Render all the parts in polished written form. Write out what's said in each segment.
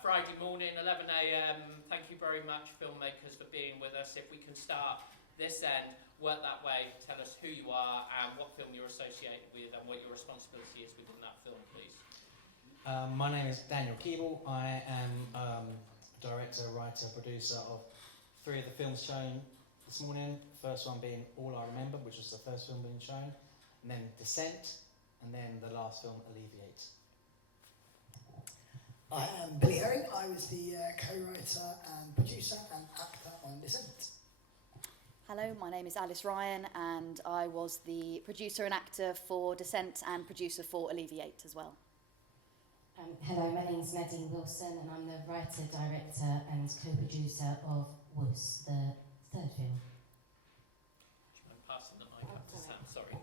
Friday morning, 11 a.m. Thank you very much, filmmakers, for being with us. If we can start this end, work that way, tell us who you are and what film you're associated with and what your responsibility is within that film, please. My name is Daniel Keeble. I am director, writer, producer of 3 of the films shown this morning. First one being All I Remember, which was the first film being shown, and then Descent, and then the last film, Alleviate. I am Billy Herring. I was the co-writer and producer and actor on Descent. Hello, my name is Alice Ryan and I was the producer and actor for Descent and producer for Alleviate as well. Hello, my name is Nadine Wilson and I'm the writer, director and co-producer of Wuss, the 3rd film. Do you mind passing the mic up to Sam? Sorry.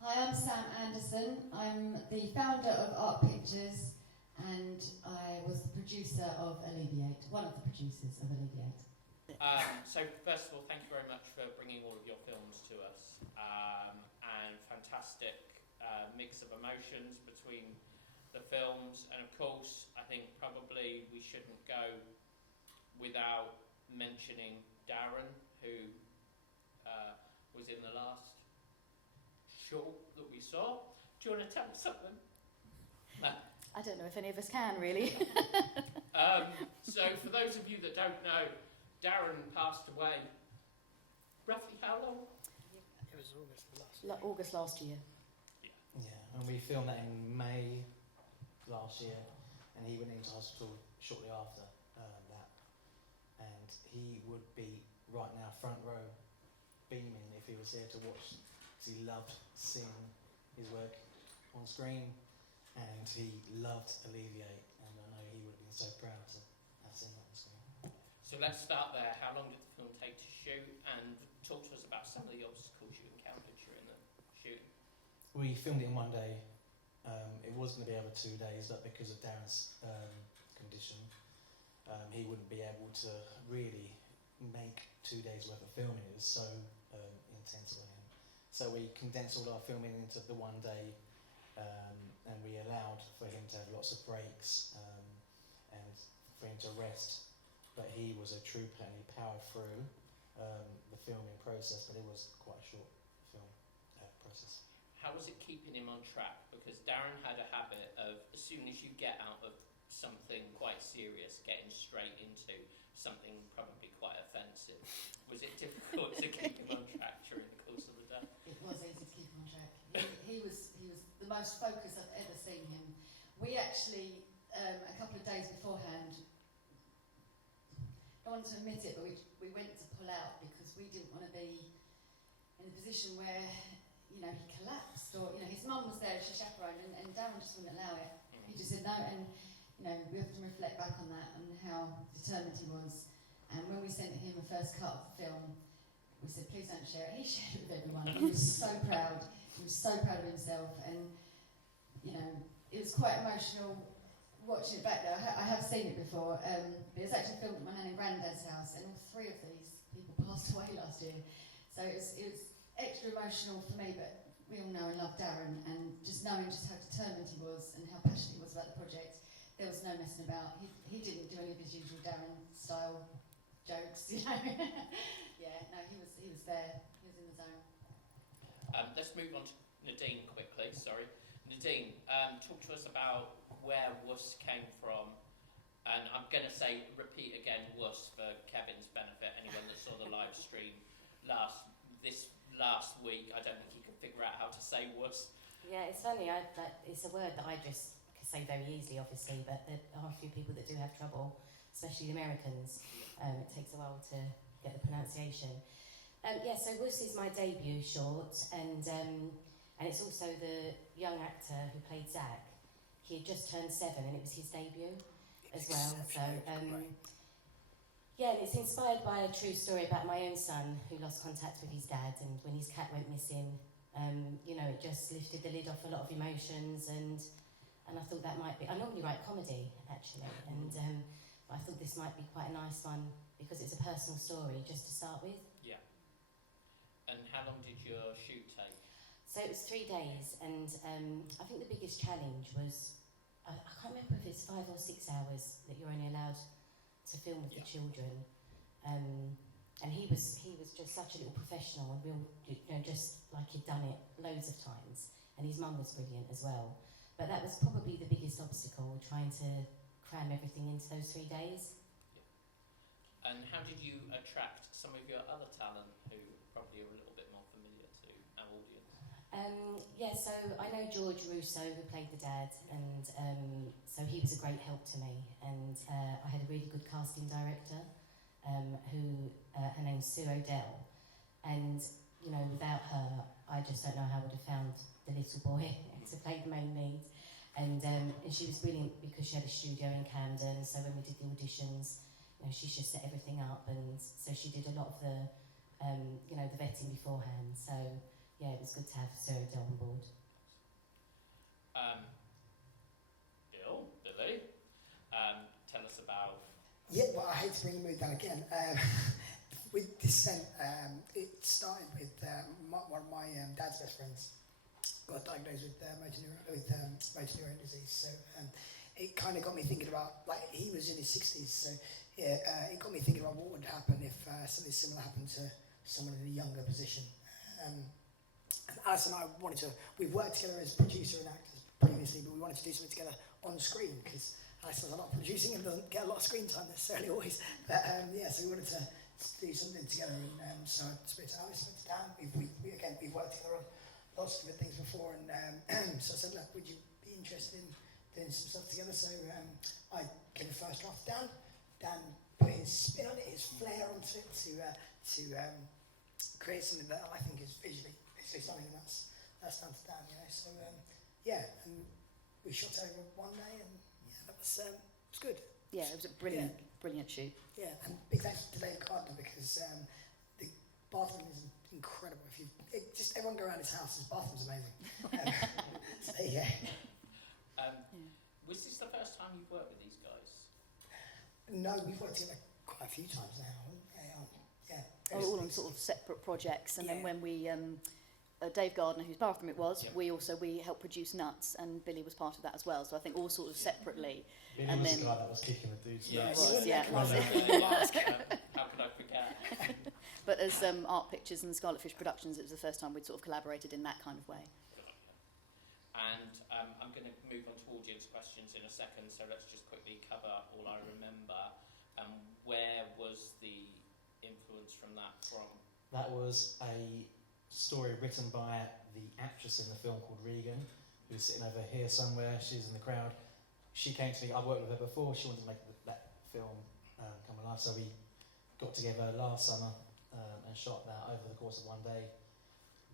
Hi, I'm Sam Anderson. I'm the founder of Art Pictures and I was the producer of Alleviate, one of the producers of Alleviate. So first of all, thank you very much for bringing all of your films to us, and fantastic mix of emotions between the films, and of course I think probably we shouldn't go without mentioning Darren, who was in the last short that we saw. Do you want to tell us something? I don't know if any of us can, really. So for those of you that don't know, Darren passed away roughly how long? It was August last year. Yeah, and we filmed that in May last year, and he went into hospital shortly after that. And he would be right now front row beaming if he was there to watch, because he loved seeing his work on screen, and he loved Alleviate, and I know he would have been so proud to have seen that on screen. So let's start there. How long did the film take to shoot, and talk to us about some of the obstacles you encountered during the shooting? We filmed it in one day. It was going to be over 2 days, but because of Darren's condition, he wouldn't be able to really make 2 days worth of filming. It was so intense for him. So we condensed all our filming into the 1 day, and we allowed for him to have lots of breaks and for him to rest. But he was a trooper and he powered through the filming process, but it was quite a short film process. How was it keeping him on track? Because Darren had a habit of, as soon as you get out of something quite serious, getting straight into something probably quite offensive. Was it difficult to keep him on track during the course of the day? It was easy to keep him on track. He was the most focused I've ever seen him. We actually, a couple of days beforehand, I don't want to admit it, but we went to pull out because we didn't want to be in a position where, you know, he collapsed, or, you know, his mum was there, she chaperoned, and Darren just wouldn't allow it. He just said no, and, you know, we often reflect back on that and how determined he was. And when we sent him a first cut of the film, we said, please don't share it. He shared it with everyone. He was so proud. He was so proud of himself, and, you know, it was quite emotional watching it back there. I have seen it before, but it was actually filmed at my nan and granddad's house, and all 3 of these people passed away last year. So it was extra emotional for me, but we all know and love Darren, and just knowing just how determined he was and how passionate he was about the project, there was no messing about. He didn't do any of his usual Darren style jokes, you know. Yeah, no, he was there. He was in the zone. Let's move on to Nadine quickly. Sorry, Nadine, talk to us about where Wuss came from, and I'm going to repeat again Wuss for Kevin's benefit. Anyone that saw the live stream this last week, I don't think he could figure out how to say Wuss. Yeah, it's funny, it's a word that I just can say very easily, obviously, but there are a few people that do have trouble, especially the Americans. It takes a while to get the pronunciation. So Wuss is my debut short, and it's also the young actor who played Zach. He had just turned 7 and it was his debut as well. So, and it's inspired by a true story about my own son who lost contact with his dad, and when his cat went missing, it just lifted the lid off a lot of emotions, and I thought that might be... I normally write comedy, actually, and I thought this might be quite a nice one because it's a personal story just to start with. Yeah. And how long did your shoot take? So it was 3 days, and I think the biggest challenge was I can't remember if it's 5 or 6 hours that you're only allowed to film with the children. And he was just such a little professional, and real, just like he'd done it loads of times. And his mum was brilliant as well. But that was probably the biggest obstacle, trying to cram everything into those 3 days. And how did you attract some of your other talent who probably are a little bit more familiar to our audience? So I know George Russo, who played the dad, and so he was a great help to me. And I had a really good casting director, who her name's Sue O'Dell, and without her, I just don't know how I would have found the little boy to play the main lead. And she was brilliant because she had a studio in Camden. So when we did the auditions, she just set everything up, and so she did a lot of the the vetting beforehand. So yeah, it was good to have Sue O'Dell on board. Billy, tell us about. Yeah, well, I hate to bring the mood down again. With Descent, it started with one of my dad's best friends got diagnosed with motor neuron disease. So it kind of got me thinking about, like, he was in his 60s, so yeah, it got me thinking about what would happen if something similar happened to someone in a younger position. And Alice and I we've worked together as producer and actors previously, but we wanted to do something together on screen, because Alice does a lot of producing and doesn't get a lot of screen time necessarily always. But so we wanted to do something together, and so I spoke to Alice, spoke to Dan. We've worked together on lots of different things before, and so I said, look, would you be interested in doing some stuff together? So I gave the first draft to Dan. Dan put his spin on it, his flair onto it to create something that I think is visually stunning, and that's down to Dan, So and we shot over one day, and that was good. Yeah, it was a brilliant shoot. Yeah, and big thanks to Dave Gardner, because the bathroom is incredible. Just everyone go around his house, his bathroom's amazing. So yeah. Was this the first time you've worked with these guys? No, we've worked together quite a few times now. All on sort of separate projects, and then when we Dave Gardner, whose bathroom it was, we helped produce Nuts, and Billy was part of that as well. So I think all sort of separately. Billy and was then the guy that was kicking the dudes. How could I forget? But as Art Pictures and Scarlet Fish Productions, it was the first time we'd sort of collaborated in that kind of way. And I'm going to move on to audience questions in a second, so let's just quickly cover all I remember. Where was the influence from that from? That was a story written by the actress in the film called Regan, who's sitting over here somewhere. She's in the crowd. She came to me. I've worked with her before. She wanted to make that film come alive, so we got together last summer and shot that over the course of one day,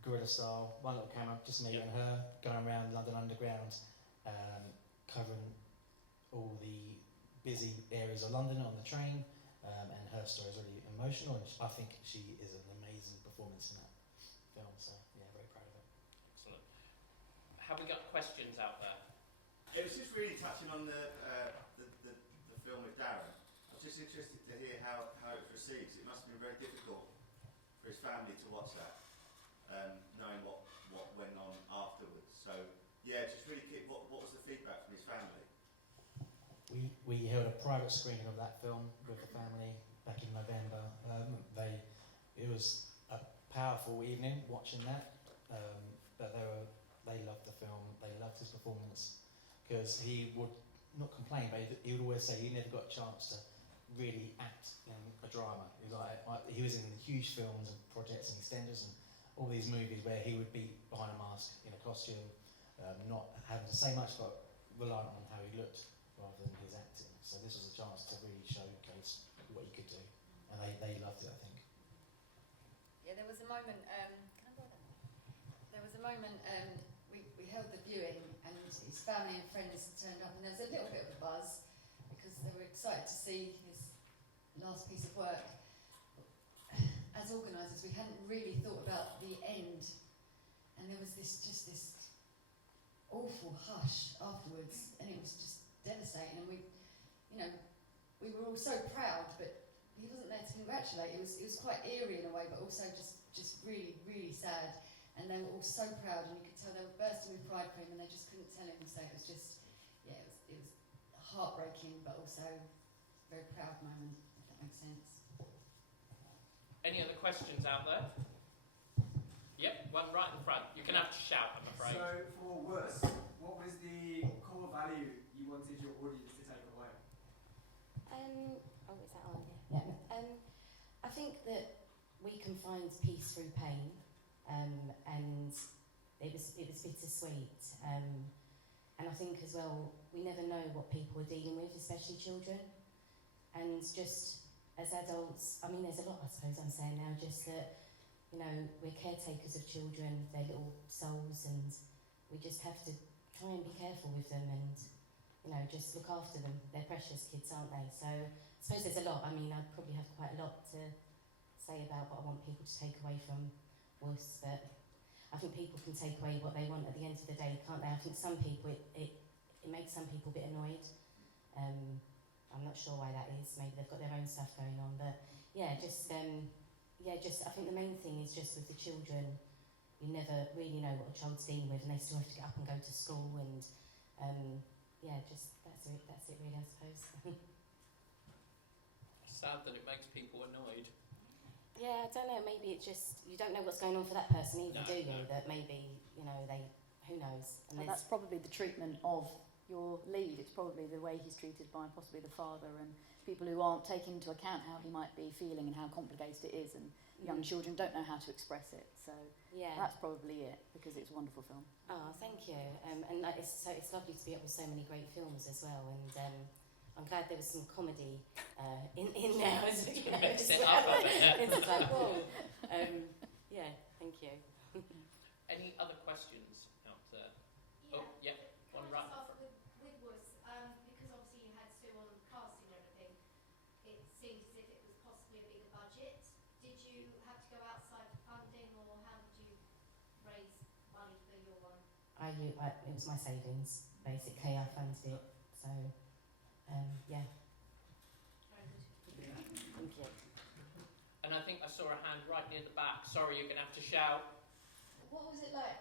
guerrilla style, one little camera, just me and her, going around London Underground, covering all the busy areas of London on the train, and her story is really emotional, and I think she is an amazing performance in that film, so yeah, very proud of her. Excellent. Have we got questions out there? It was just really touching on the film with Darren. I was just interested to hear how it was received. It must have been very difficult for his family to watch that, knowing what went on afterwards. So yeah, just really what was the feedback from his family? We held a private screening of that film with the family back in November. It was a powerful evening watching that, but they loved the film. They loved his performance, because he would not complain, but he would always say he never got a chance to really act in a drama. He was in huge films and projects and extenders and all these movies where he would be behind a mask in a costume, not having to say much, but relying on how he looked rather than his acting. So this was a chance to really showcase what he could do, and they loved it, I think. Yeah, there was a moment. Can I borrow that? There was a moment. We held the viewing, and his family and friends turned up, and there was a little bit of a buzz because they were excited to see his last piece of work. As organisers, we hadn't really thought about the end, and there was this awful hush afterwards, and it was just devastating. And we were all so proud, but he wasn't there to congratulate. It was quite eerie in a way, but also just really, really sad. And they were all so proud, and you could tell they were bursting with pride for him, and they just couldn't tell him. So it was just, it was heartbreaking, but also a very proud moment, if that makes sense. Any other questions out there? Yep, one right in front. You're going to have to shout, I'm afraid. So, for Wuss, what was the core value you wanted your audience to take away? Is that on? Yeah. I think that we can find peace through pain, and it was bittersweet. And I think as well, we never know what people are dealing with, especially children. And just as adults, I mean, there's a lot, I suppose I'm saying now, just that, you know, we're caretakers of children, their little souls, and we just have to try and be careful with them and, you know, just look after them. They're precious kids, aren't they? So I suppose there's a lot. I mean, I'd probably have quite a lot to say about what I want people to take away from Wuss, but I think people can take away what they want at the end of the day, can't they? I think some people, it makes some people a bit annoyed. I'm not sure why that is. Maybe they've got their own stuff going on, but yeah, just I think the main thing is just with the children, you never really know what a child's dealing with, and they still have to get up and go to school, and just that's it really, I suppose. Sad that it makes people annoyed. Yeah, I don't know, maybe it just, you don't know what's going on for that person either, do you? No. That maybe, you know, who knows? And that's probably the treatment of your lead. It's probably the way he's treated by possibly the father, and people who aren't taking into account how he might be feeling and how complicated it is, and young children don't know how to express it. So yeah, that's probably it, because it's a wonderful film. Oh, thank you. And it's lovely to be up with so many great films as well, and I'm glad there was some comedy in there as well. Mix it up a bit. It's like, whoa. Yeah, thank you. Any other questions out there? Yeah. Oh, yeah, one Can I right. just ask with Wuss, because obviously you had Sue on casting and everything, it seemed as if it was possibly a bigger budget. Did you have to go outside for funding, or how did you raise money for your one? It was my savings, basically. I funded it, so yeah. Very good. Thank you. And I think I saw a hand right near the back. Sorry, you're going to have to shout. What was it like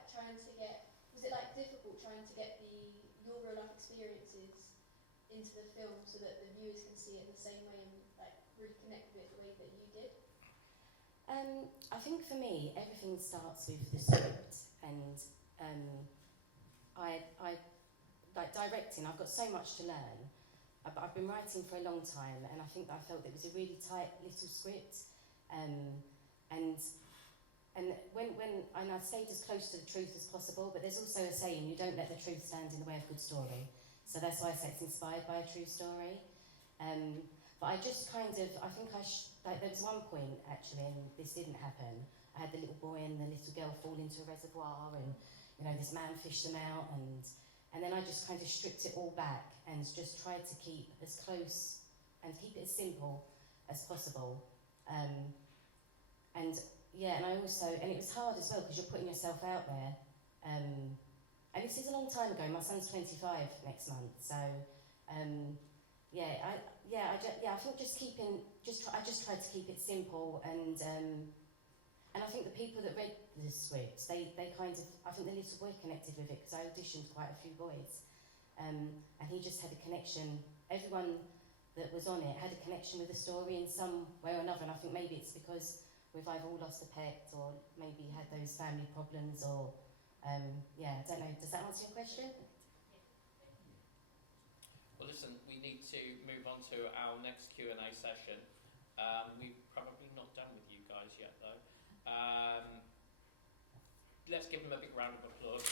was it like difficult trying to get your real life experiences into the film so that the viewers can see it in the same way and like really connect with it the way that you did? I think for me, everything starts with the script, and I like directing. I've got so much to learn. I've been writing for a long time, and I think that I felt it was a really tight little script, and when I stayed as close to the truth as possible. But there's also a saying, you don't let the truth stand in the way of a good story. So that's why I say it's inspired by a true story. But I just kind of, I think there was one point actually, and this didn't happen. I had the little boy and the little girl fall into a reservoir, and you know, this man fished them out, and then I just kind of stripped it all back and just tried to keep as close and keep it as simple as possible. And I also, and it was hard as well because you're putting yourself out there. And this is a long time ago. My son's 25 next month, so I think I just tried to keep it simple, and I think the people that read the scripts, they kind of, I think the little boy connected with it because I auditioned quite a few boys, and he just had a connection. Everyone that was on it had a connection with the story in some way or another, and I think maybe it's because we've either all lost a pet or maybe had those family problems, or I don't know. Does that answer your question? Well, listen, we need to move on to our next Q&A session. We're probably not done with you guys yet, though. Let's give them a big round of applause.